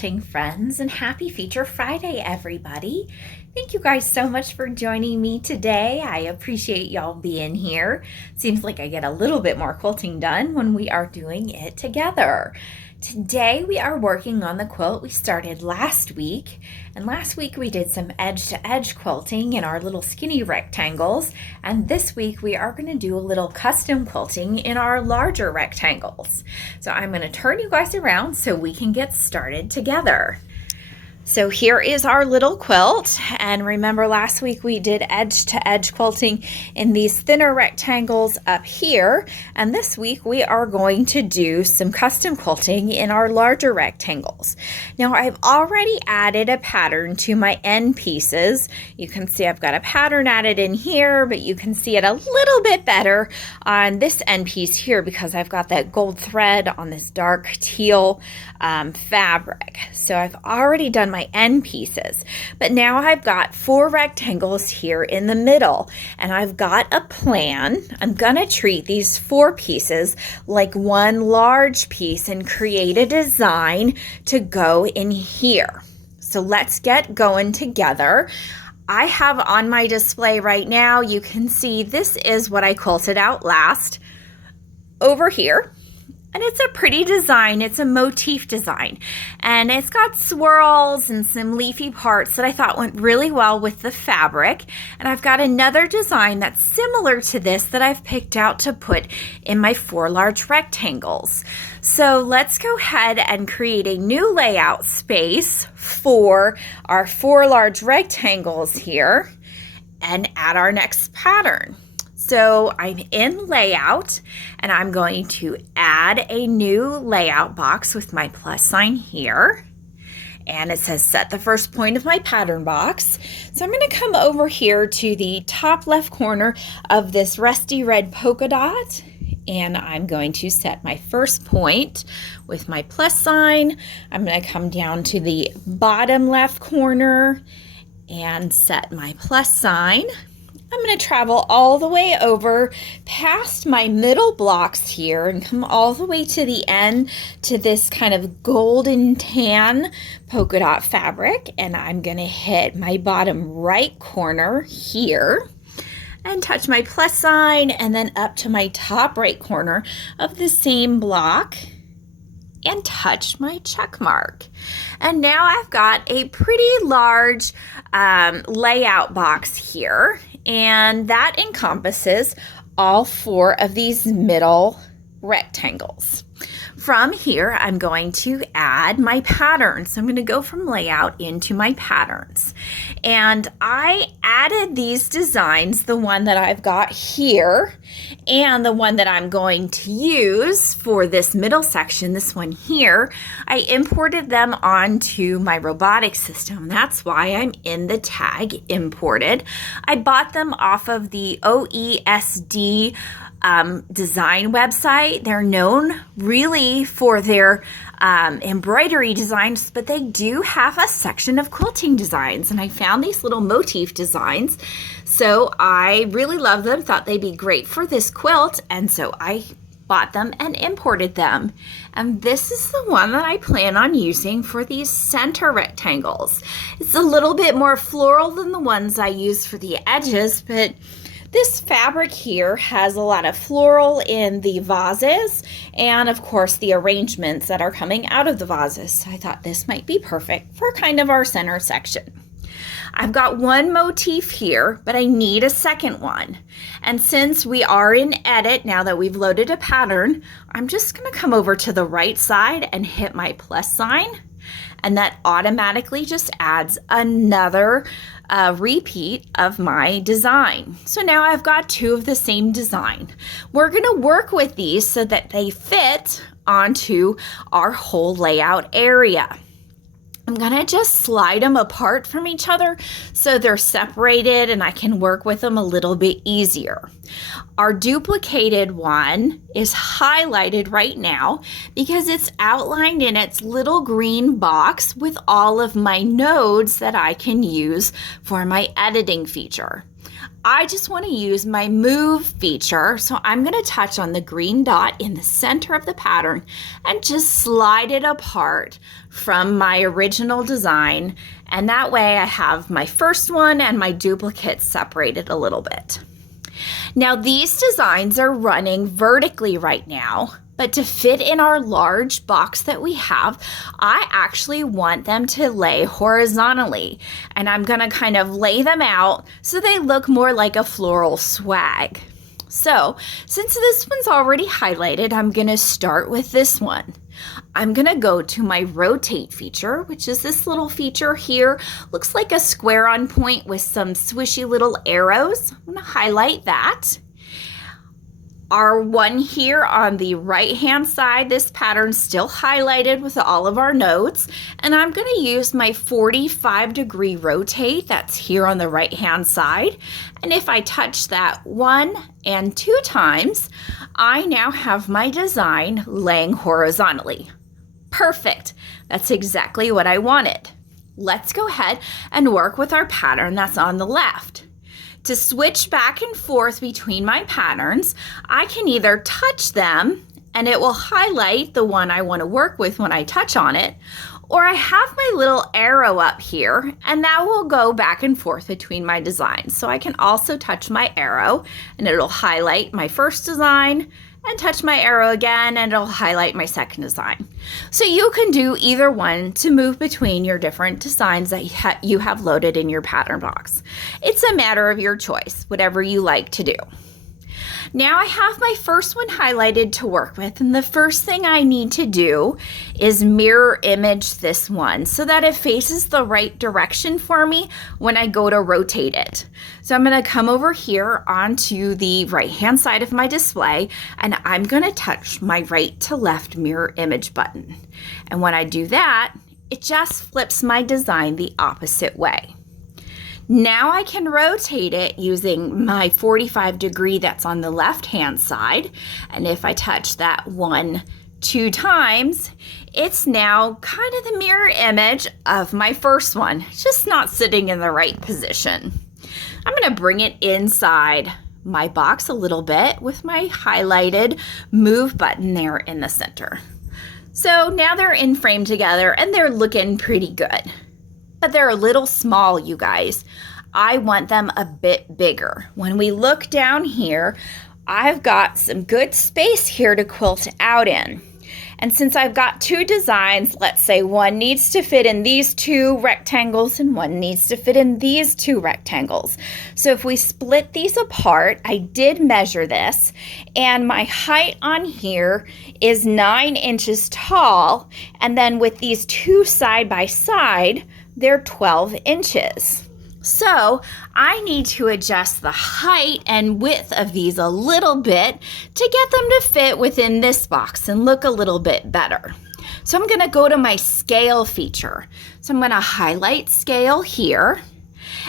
quilting friends, and happy Feature Friday, everybody. Thank you guys so much for joining me today. I appreciate y'all being here. Seems like I get a little bit more quilting done when we are doing it together. Today we are working on the quilt we started last week, and last week we did some edge-to-edge quilting in our little skinny rectangles, and this week we are going to do a little custom quilting in our larger rectangles. So I'm going to turn you guys around so we can get started together. So here is our little quilt, and remember last week we did edge-to-edge quilting in these thinner rectangles up here, and this week we are going to do some custom quilting in our larger rectangles. Now I've already added a pattern to my end pieces. You can see I've got a pattern added in here, but you can see it a little bit better on this end piece here because I've got that gold thread on this dark teal fabric. So I've already done my end pieces, but now I've got 4 rectangles here in the middle, and I've got a plan. I'm gonna treat these 4 pieces like one large piece and create a design to go in here. So let's get going together. I have on my display right now, you can see this is what I quilted out last over here. And it's a pretty design. It's a motif design. And it's got swirls and some leafy parts that I thought went really well with the fabric. And I've got another design that's similar to this that I've picked out to put in my 4 large rectangles. So let's go ahead and create a new layout space for our 4 large rectangles here and add our next pattern. So I'm in layout, and I'm going to add a new layout box with my plus sign here. And it says set the first point of my pattern box. So I'm going to come over here to the top left corner of this rusty red polka dot, and I'm going to set my first point with my plus sign. I'm going to come down to the bottom left corner and set my plus sign. I'm going to travel all the way over past my middle blocks here and come all the way to the end to this kind of golden tan polka dot fabric, and I'm going to hit my bottom right corner here and touch my plus sign, and then up to my top right corner of the same block and touch my check mark. And now I've got a pretty large layout box here, and that encompasses all 4 of these middle rectangles. From here, I'm going to add my patterns. So I'm going to go from layout into my patterns. And I added these designs, the one that I've got here and the one that I'm going to use for this middle section, this one here, I imported them onto my robotic system. That's why I'm in the tag imported. I bought them off of the OESD design website. They're known really for their embroidery designs, but they do have a section of quilting designs, and I found these little motif designs, so I really love them, thought they'd be great for this quilt, and so I bought them and imported them. And this is the one that I plan on using for these center rectangles. It's a little bit more floral than the ones I use for the edges, but this fabric here has a lot of floral in the vases and of course the arrangements that are coming out of the vases. So I thought this might be perfect for kind of our center section. I've got one motif here, but I need a second one. And since we are in edit, now that we've loaded a pattern, I'm just gonna come over to the right side and hit my plus sign, and that automatically just adds another repeat of my design. So now I've got 2 of the same design. We're going to work with these so that they fit onto our whole layout area. I'm going to just slide them apart from each other so they're separated and I can work with them a little bit easier. Our duplicated one is highlighted right now because it's outlined in its little green box with all of my nodes that I can use for my editing feature. I just want to use my move feature. So I'm going to touch on the green dot in the center of the pattern and just slide it apart from my original design. And that way I have my first one and my duplicate separated a little bit. Now these designs are running vertically right now, but to fit in our large box that we have, I actually want them to lay horizontally. And I'm gonna kind of lay them out so they look more like a floral swag. So since this one's already highlighted, I'm gonna start with this one. I'm gonna go to my rotate feature, which is this little feature here. Looks like a square on point with some swishy little arrows. I'm gonna highlight that. Our one here on the right hand side, this pattern's still highlighted with all of our notes, and I'm going to use my 45-degree rotate that's here on the right hand side. And if I touch that 1 and 2 times, I now have my design laying horizontally. Perfect. That's exactly what I wanted. Let's go ahead and work with our pattern that's on the left. To switch back and forth between my patterns, I can either touch them and it will highlight the one I want to work with when I touch on it, or I have my little arrow up here and that will go back and forth between my designs. So I can also touch my arrow and it'll highlight my first design, and touch my arrow again and it'll highlight my second design. So you can do either one to move between your different designs that you have loaded in your pattern box. It's a matter of your choice, whatever you like to do. Now I have my first one highlighted to work with, and the first thing I need to do is mirror image this one so that it faces the right direction for me when I go to rotate it. So I'm going to come over here onto the right hand side of my display, and I'm going to touch my right to left mirror image button. And when I do that, it just flips my design the opposite way. Now I can rotate it using my 45-degree that's on the left-hand side. And if I touch that 1, 2 times, it's now kind of the mirror image of my first one. It's just not sitting in the right position. I'm going to bring it inside my box a little bit with my highlighted move button there in the center. So now they're in frame together and they're looking pretty good. But they're a little small, you guys. I want them a bit bigger. When we look down here, I've got some good space here to quilt out in. And since I've got 2 designs, let's say one needs to fit in these 2 rectangles and one needs to fit in these 2 rectangles. So if we split these apart, I did measure this, and my height on here is 9 inches tall, and then with these 2 side by side, they're 12 inches. So I need to adjust the height and width of these a little bit to get them to fit within this box and look a little bit better. So I'm going to go to my scale feature. So I'm going to highlight scale here.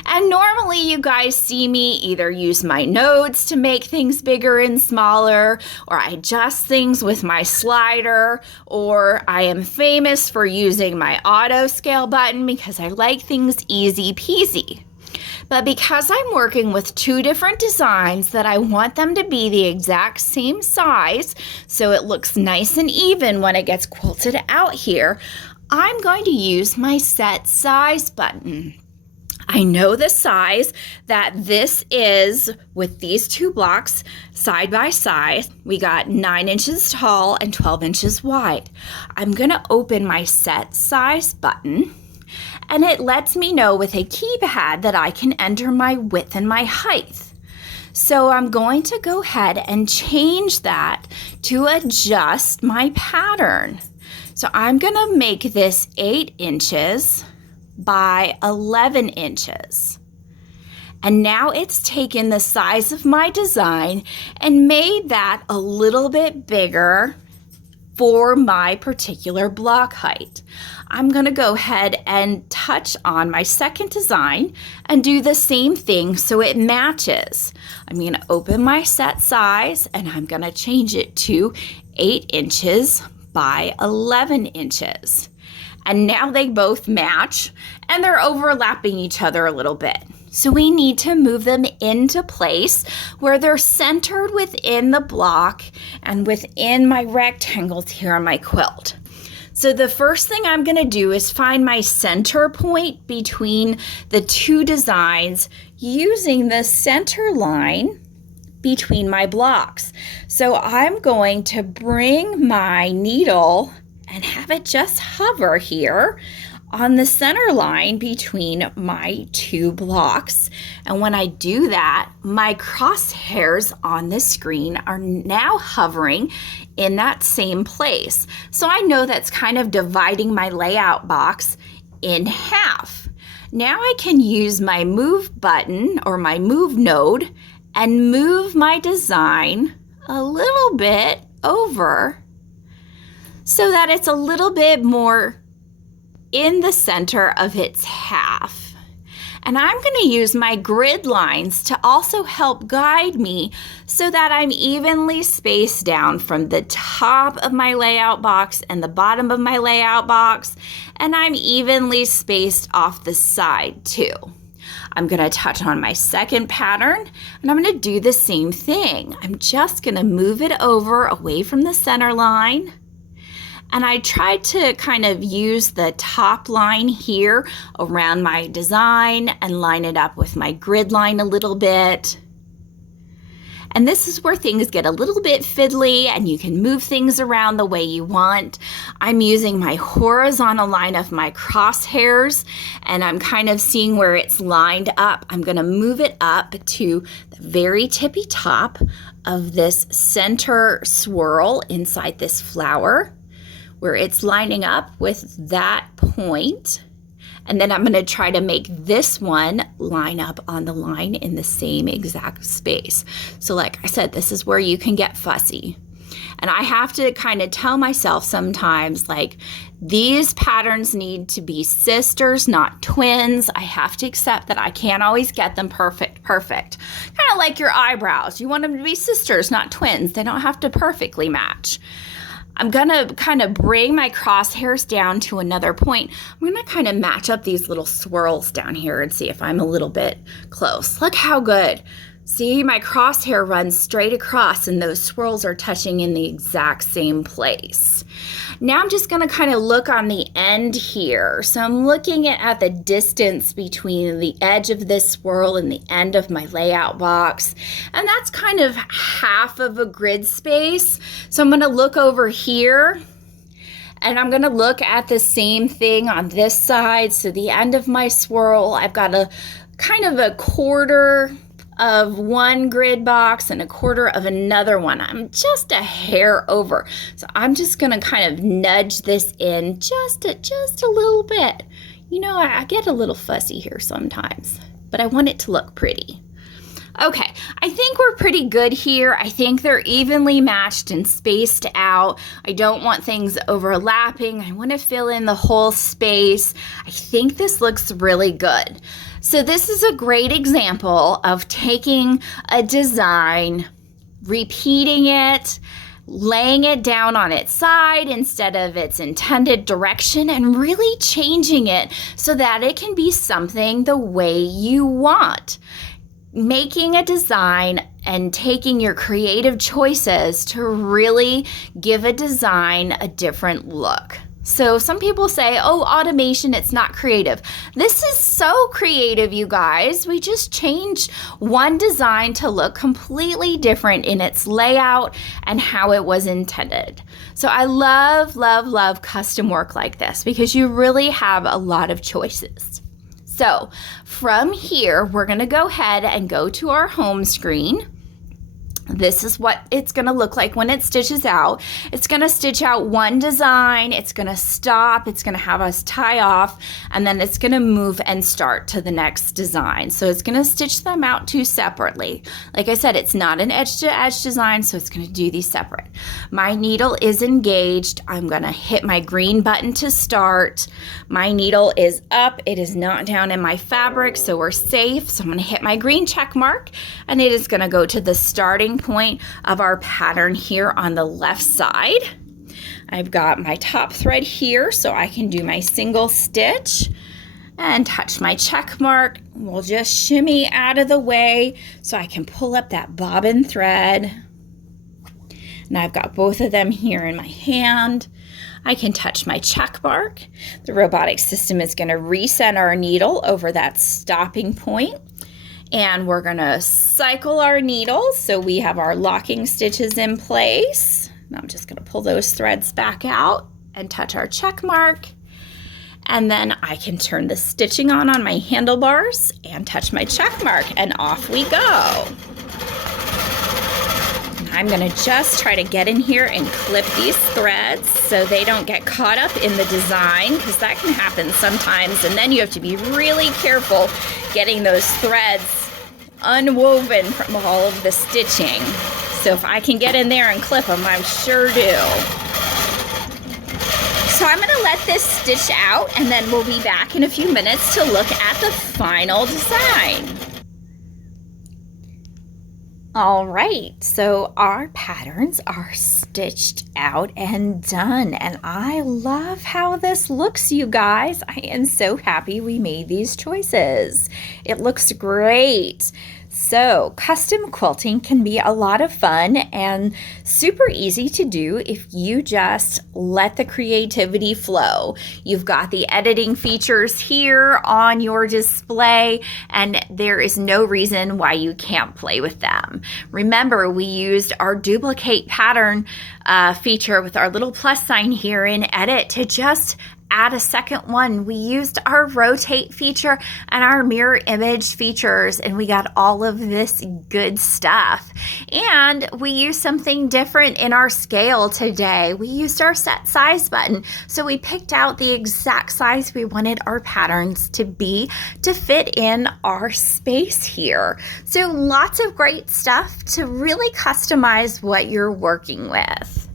And normally you guys see me either use my nodes to make things bigger and smaller, or I adjust things with my slider, or I am famous for using my auto scale button because I like things easy peasy. But because I'm working with 2 different designs that I want them to be the exact same size so it looks nice and even when it gets quilted out here, I'm going to use my set size button. I know the size that this is with these 2 blocks side by side. We got 9 inches tall and 12 inches wide. I'm going to open my set size button, and it lets me know with a keypad that I can enter my width and my height. So I'm going to go ahead and change that to adjust my pattern. So I'm going to make this 8 inches by 11 inches. And now it's taken the size of my design and made that a little bit bigger for my particular block height. I'm going to go ahead and touch on my second design and do the same thing so it matches. I'm going to open my set size and I'm going to change it to 8 inches by 11 inches. And now they both match and they're overlapping each other a little bit. So we need to move them into place where they're centered within the block and within my rectangles here on my quilt. So the first thing I'm going to do is find my center point between the two designs using the center line between my blocks. So I'm going to bring my needle and have it just hover here on the center line between my two blocks. And when I do that, my crosshairs on the screen are now hovering in that same place. So I know that's kind of dividing my layout box in half. Now I can use my move button or my move node and move my design a little bit over so that it's a little bit more in the center of its half. And I'm going to use my grid lines to also help guide me so that I'm evenly spaced down from the top of my layout box and the bottom of my layout box, and I'm evenly spaced off the side too. I'm going to touch on my second pattern, and I'm going to do the same thing. I'm just going to move it over away from the center line. And I tried to kind of use the top line here around my design and line it up with my grid line a little bit. And this is where things get a little bit fiddly and you can move things around the way you want. I'm using my horizontal line of my crosshairs and I'm kind of seeing where it's lined up. I'm going to move it up to the very tippy top of this center swirl inside this flower, where it's lining up with that point. And then I'm going to try to make this one line up on the line in the same exact space. So like I said, this is where you can get fussy. And I have to kind of tell myself sometimes, like, these patterns need to be sisters, not twins. I have to accept that I can't always get them perfect. Kind of like your eyebrows. You want them to be sisters, not twins. They don't have to perfectly match. I'm going to kind of bring my crosshairs down to another point. I'm going to kind of match up these little swirls down here and see if I'm a little bit close. Look how good. See, my crosshair runs straight across and those swirls are touching in the exact same place. Now I'm just going to kind of look on the end here. So I'm looking at the distance between the edge of this swirl and the end of my layout box. And that's kind of half of a grid space. So I'm going to look over here and I'm going to look at the same thing on this side. So the end of my swirl, I've got a kind of a quarter of one grid box and a quarter of another one. I'm just a hair over. So I'm just going to kind of nudge this in just a little bit. You know, I get a little fussy here sometimes, but I want it to look pretty. Okay, I think we're pretty good here. I think they're evenly matched and spaced out. I don't want things overlapping. I want to fill in the whole space. I think this looks really good. So this is a great example of taking a design, repeating it, laying it down on its side instead of its intended direction, and really changing it so that it can be something the way you want. Making a design and taking your creative choices to really give a design a different look. So some people say, oh, automation, it's not creative. This is so creative, you guys. We just changed one design to look completely different in its layout and how it was intended. So I love custom work like this because you really have a lot of choices. So from here, we're going to go ahead and go to our home screen. This is what it's going to look like when it stitches out. It's going to stitch out one design, it's going to stop, it's going to have us tie off, and then it's going to move and start to the next design. So it's going to stitch them out two separately. Like I said, it's not an edge-to-edge design, so it's going to do these separate. My needle is engaged. I'm going to hit my green button to start. My needle is up. It is not down in my fabric, so we're safe. So I'm going to hit my green check mark, and it is going to go to the starting point of our pattern here on the left side. I've got my top thread here so I can do my single stitch, and touch my check mark. We'll just shimmy out of the way so I can pull up that bobbin thread. And I've got both of them here in my hand. I can touch my check mark. The robotic system is going to reset our needle over that stopping point. And we're going to cycle our needles so we have our locking stitches in place. Now I'm just going to pull those threads back out and touch our check mark. And then I can turn the stitching on my handlebars and touch my check mark, and off we go. I'm going to just try to get in here and clip these threads so they don't get caught up in the design, because that can happen sometimes, and then you have to be really careful getting those threads unwoven from all of the stitching. So if I can get in there and clip them, I sure do. So I'm going to let this stitch out, and then we'll be back in a few minutes to look at the final design. All right, so our patterns are stitched out and done, and I love how this looks, you guys. I am so happy we made these choices. It looks great. So custom quilting can be a lot of fun and super easy to do if you just let the creativity flow. You've got the editing features here on your display, and there is no reason why you can't play with them. Remember, we used our duplicate pattern feature with our little plus sign here in Edit to just add a second one. We used our rotate feature and our mirror image features, and we got all of this good stuff. And we used something different in our scale today. We used our set size button. So we picked out the exact size we wanted our patterns to be to fit in our space here. So lots of great stuff to really customize what you're working with.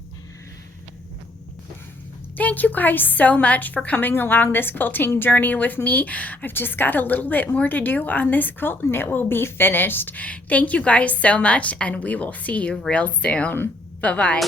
Thank you guys so much for coming along this quilting journey with me. I've just got a little bit more to do on this quilt and it will be finished. Thank you guys so much, and we will see you real soon. Bye-bye.